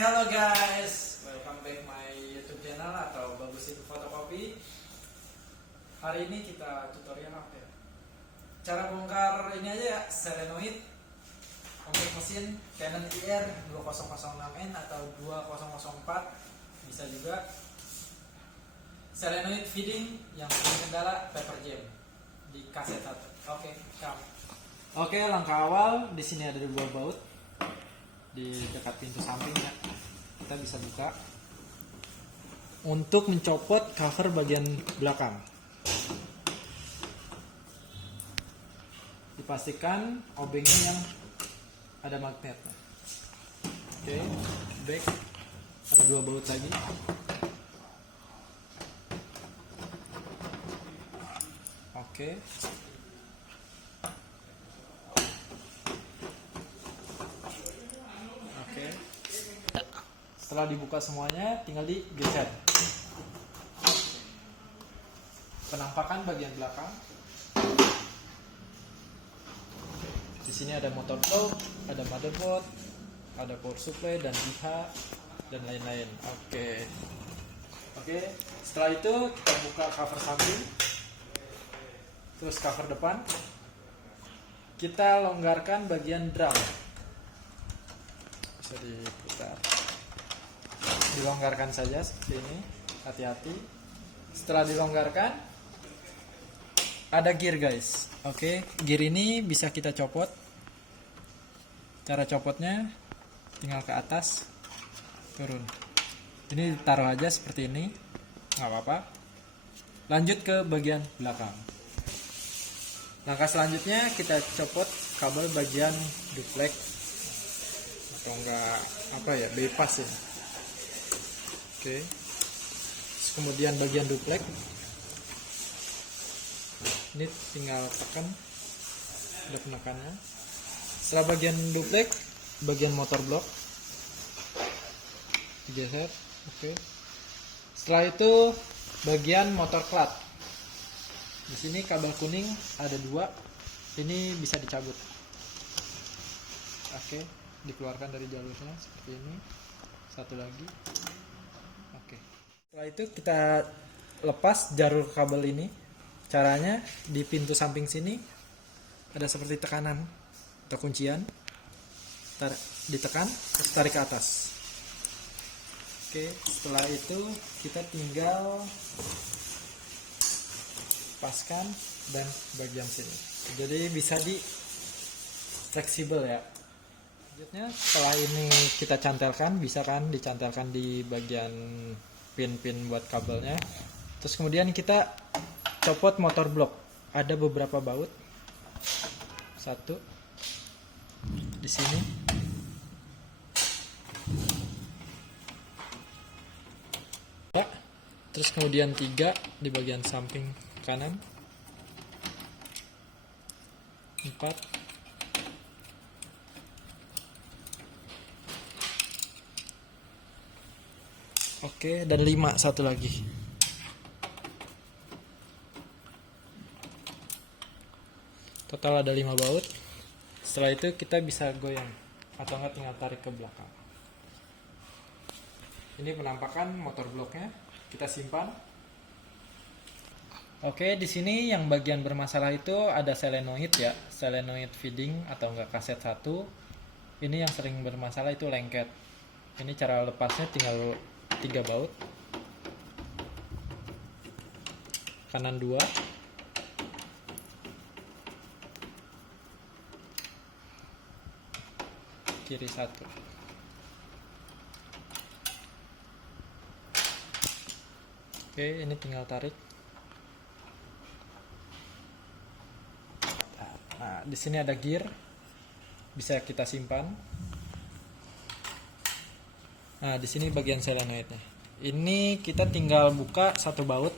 Halo guys, welcome back my YouTube channel atau Bagusin Fotokopi. Hari ini kita tutorial apa ya? Cara bongkar ini aja ya, solenoid untuk mesin Canon IR 2006N atau 2004, bisa juga solenoid feeding yang sering kendala paper jam di kaset 1. Oke, langkah awal di sini ada dua baut di dekat pintu sampingnya. Kita bisa buka untuk mencopot cover bagian belakang. Dipastikan obengnya yang ada magnetnya. Oke, back. Ada dua baut lagi. Oke. Setelah dibuka semuanya, tinggal digeser. Penampakan bagian belakang. Di sini ada motor block, ada motherboard, ada power supply dan IH dan lain-lain. Oke. Setelah itu kita buka cover samping, terus cover depan. Kita longgarkan bagian drum. Bisa diputar. Dilonggarkan saja seperti ini, hati-hati. Setelah dilonggarkan, ada gear guys. Oke, gear ini bisa kita copot. Cara copotnya tinggal ke atas, turun. Ini taruh aja seperti ini, nggak apa-apa. Lanjut ke bagian belakang. Langkah selanjutnya kita copot kabel bagian duplex atau enggak apa ya, bypass ini. Oke. Kemudian bagian duplex ini tinggal tekan, ada penekannya. Setelah bagian duplex, bagian motor block digeser. Oke. Setelah itu bagian motor clutch. Di sini kabel kuning ada dua, ini bisa dicabut. Oke, dikeluarkan dari jalurnya seperti ini. Satu lagi. Setelah itu kita lepas jalur kabel ini. Caranya di pintu samping sini ada seperti tekanan atau kuncian. Ditekan, terus tarik ke atas. Oke, setelah itu kita tinggal lepaskan dan bagian sini. Jadi bisa di fleksibel ya. Selanjutnya setelah ini kita cantelkan, bisa kan dicantelkan di bagian pin-pin buat kabelnya. Terus kemudian kita copot motor blok. Ada beberapa baut. Satu di sini. Ya. Terus kemudian 3 di bagian samping kanan. 4. Oke, dan 5 satu lagi. Total ada 5 baut. Setelah itu kita bisa goyang atau enggak tinggal tarik ke belakang. Ini penampakan motor bloknya. Kita simpan. Oke, di sini yang bagian bermasalah itu ada solenoid ya, solenoid feeding atau enggak kaset 1. Ini yang sering bermasalah itu lengket. Ini cara lepasnya tinggal 3 baut, kanan 2, kiri 1. Oke, ini tinggal tarik. Nah, di sini ada gear, bisa kita simpan. Nah, di sini bagian solenoidnya. Ini kita tinggal buka satu baut.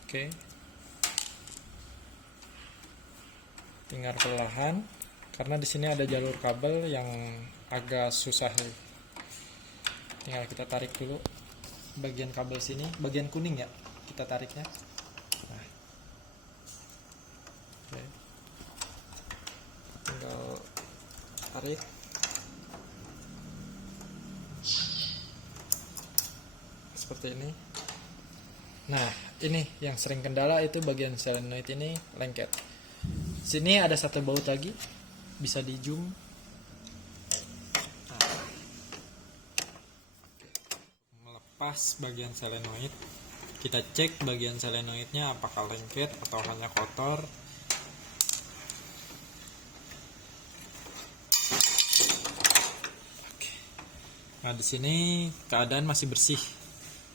Oke. Tinggal perlahan karena di sini ada jalur kabel yang agak susah. Tinggal kita tarik dulu bagian kabel sini, bagian kuning ya. Kita tariknya. Nah. Oke. tarik. Seperti ini. Nah, ini yang sering kendala itu bagian solenoid ini lengket. Sini ada satu baut lagi, bisa di zoom. Nah. Melepas bagian solenoid, kita cek bagian solenoidnya apakah lengket atau hanya kotor. Nah, di sini keadaan masih bersih.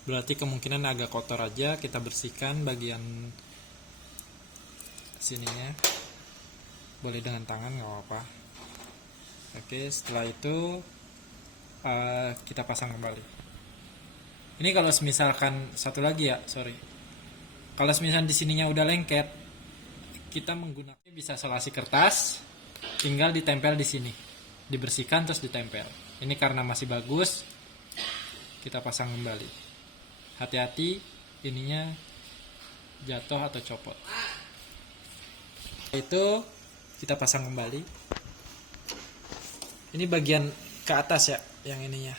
Berarti kemungkinan agak kotor aja, kita bersihkan bagian sininya. Boleh dengan tangan, nggak apa-apa. Oke, setelah itu kita pasang kembali. Ini kalau misalkan satu lagi ya, sorry. Kalau misalkan di sininya udah lengket, kita menggunakan bisa selasi kertas, tinggal ditempel di sini, dibersihkan terus ditempel. Ini karena masih bagus, kita pasang kembali. Hati-hati ininya jatuh atau copot. Itu kita pasang kembali. Ini bagian ke atas ya, yang ininya.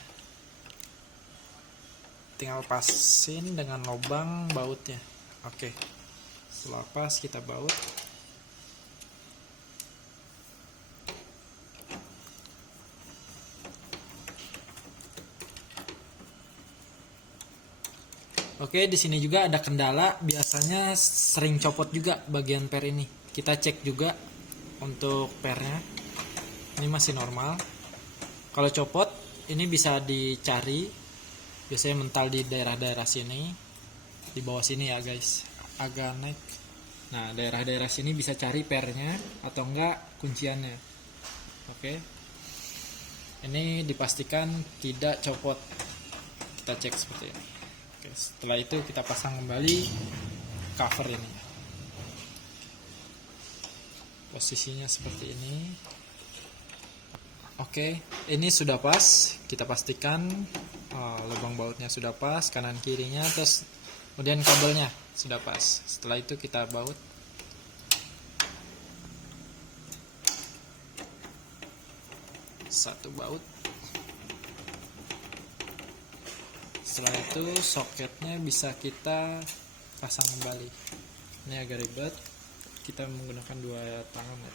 Tinggal pasin dengan lubang bautnya. Oke. Setelah pas kita baut. Oke, di sini juga ada kendala, biasanya sering copot juga bagian per ini. Kita cek juga untuk pernya. Ini masih normal. Kalau copot, ini bisa dicari. Biasanya mental di daerah-daerah sini. Di bawah sini ya, guys. Agak naik. Nah, daerah-daerah sini bisa cari pernya atau enggak kunciannya. Oke. Ini dipastikan tidak copot. Kita cek seperti ini. Setelah itu kita pasang kembali cover ini. Posisinya seperti ini. Oke, ini sudah pas. Kita pastikan lubang bautnya sudah pas, kanan kirinya, terus kemudian kabelnya sudah pas. Setelah itu kita baut. Satu baut. Setelah itu soketnya bisa kita pasang kembali. Ini agak ribet, kita menggunakan dua tangan ya.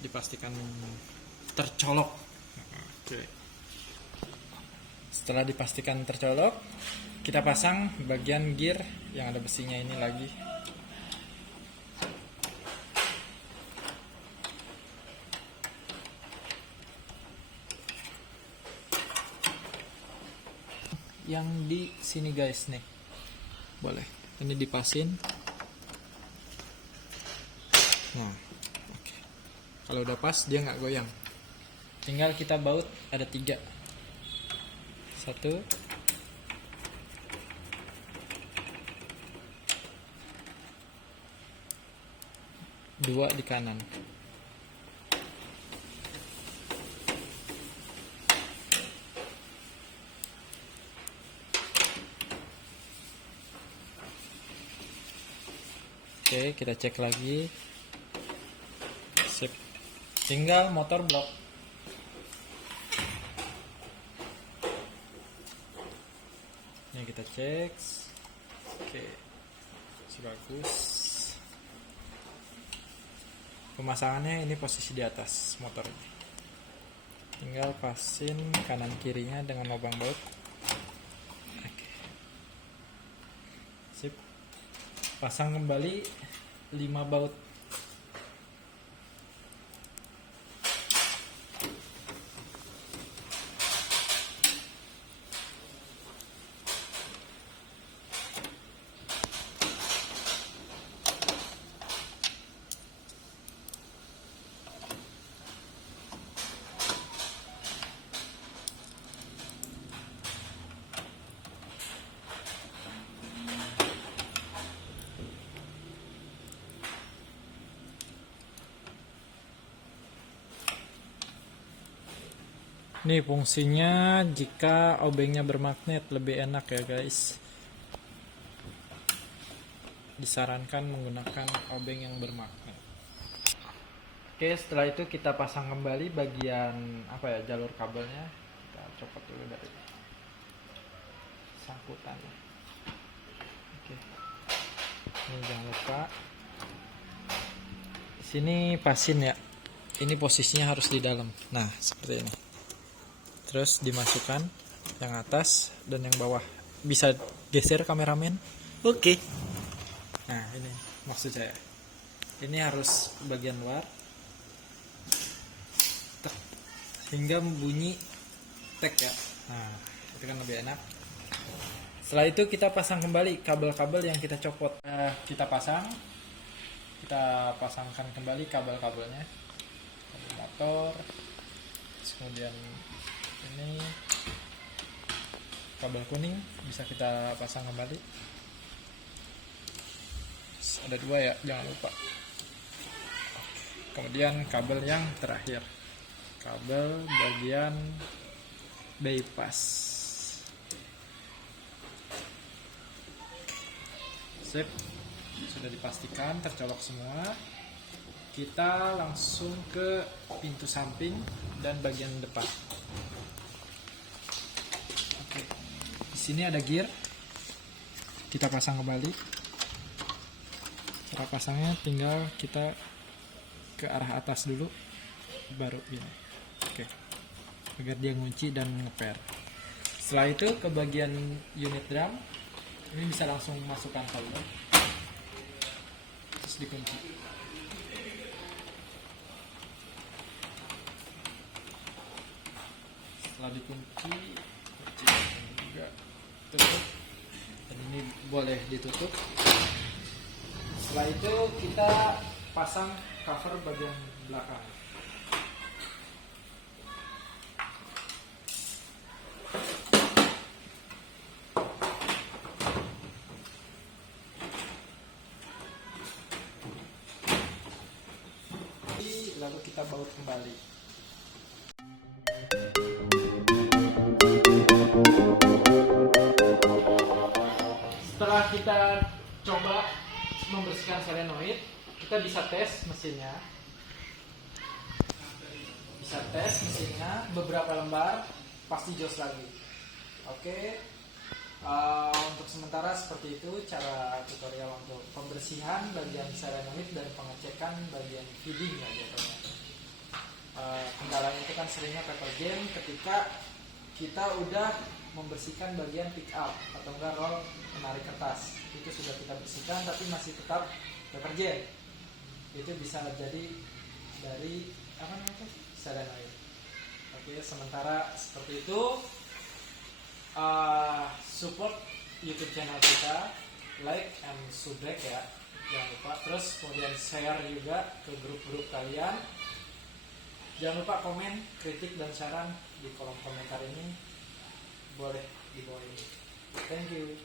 Dipastikan tercolok. Oke. Setelah dipastikan tercolok, kita pasang bagian gear yang ada besinya ini lagi. Yang di sini guys nih, boleh ini dipasin. Nah, oke. Kalau udah pas dia nggak goyang, tinggal kita baut. Ada 3, 1, 2 di kanan. Oke, kita cek lagi. Sip. Tinggal motor blok. Ini kita cek. Oke. Bagus. Pemasangannya ini posisi di atas motor ini. Tinggal pasin kanan kirinya dengan lubang baut. Oke. Sip. Pasang kembali 5 baut. Ini fungsinya jika obengnya bermagnet lebih enak ya guys. disarankan menggunakan obeng yang bermagnet. Oke, setelah itu kita pasang kembali bagian jalur kabelnya. Kita copot dulu dari sangkutannya. Oke. Ini jangan lupa. Di sini pasin ya. Ini posisinya harus di dalam. Nah, seperti ini. Terus dimasukkan yang atas dan yang bawah. Bisa geser kameramen? Oke. Nah, ini maksud saya. Ini harus bagian luar. Hingga bunyi tek ya. Nah, itu kan lebih enak. Setelah itu kita pasang kembali kabel-kabel yang kita copot. Kita pasangkan kembali kabel-kabelnya. Kabel motor. Kemudian ini kabel kuning bisa kita pasang kembali. Ada 2 ya, jangan lupa. Kemudian kabel yang terakhir, kabel bagian bypass. Sip, sudah dipastikan tercolok semua. Kita langsung ke pintu samping dan bagian depan. Oke, di sini ada gear. Kita pasang kembali. Cara pasangnya tinggal kita ke arah atas dulu, baru gini. Oke, agar dia ngunci dan ngeper. Setelah itu ke bagian unit drum, ini bisa langsung masukkan solder, terus dikunci. Setelah dikunci, kunci juga tutup, dan ini boleh ditutup. Setelah itu kita pasang cover bagian belakang. Lalu kita baut kembali. Setelah kita coba membersihkan solenoid, kita bisa tes mesinnya. Beberapa lembar pasti jos lagi. Oke. Untuk sementara seperti itu cara tutorial untuk pembersihan bagian solenoid dan pengecekan bagian feeding ya jatuhnya. Kendalanya itu kan seringnya paper jam ketika kita udah membersihkan bagian pick up atau enggak roll penarik kertas, itu sudah kita bersihkan tapi masih tetap paper jam. Itu bisa jadi dari solenoid. Oke, sementara seperti itu. Support YouTube channel kita, like and subscribe ya, jangan lupa. Terus kemudian share juga ke grup-grup kalian. Jangan lupa komen, kritik dan saran di kolom komentar ini, boleh di bawah ini. Thank you.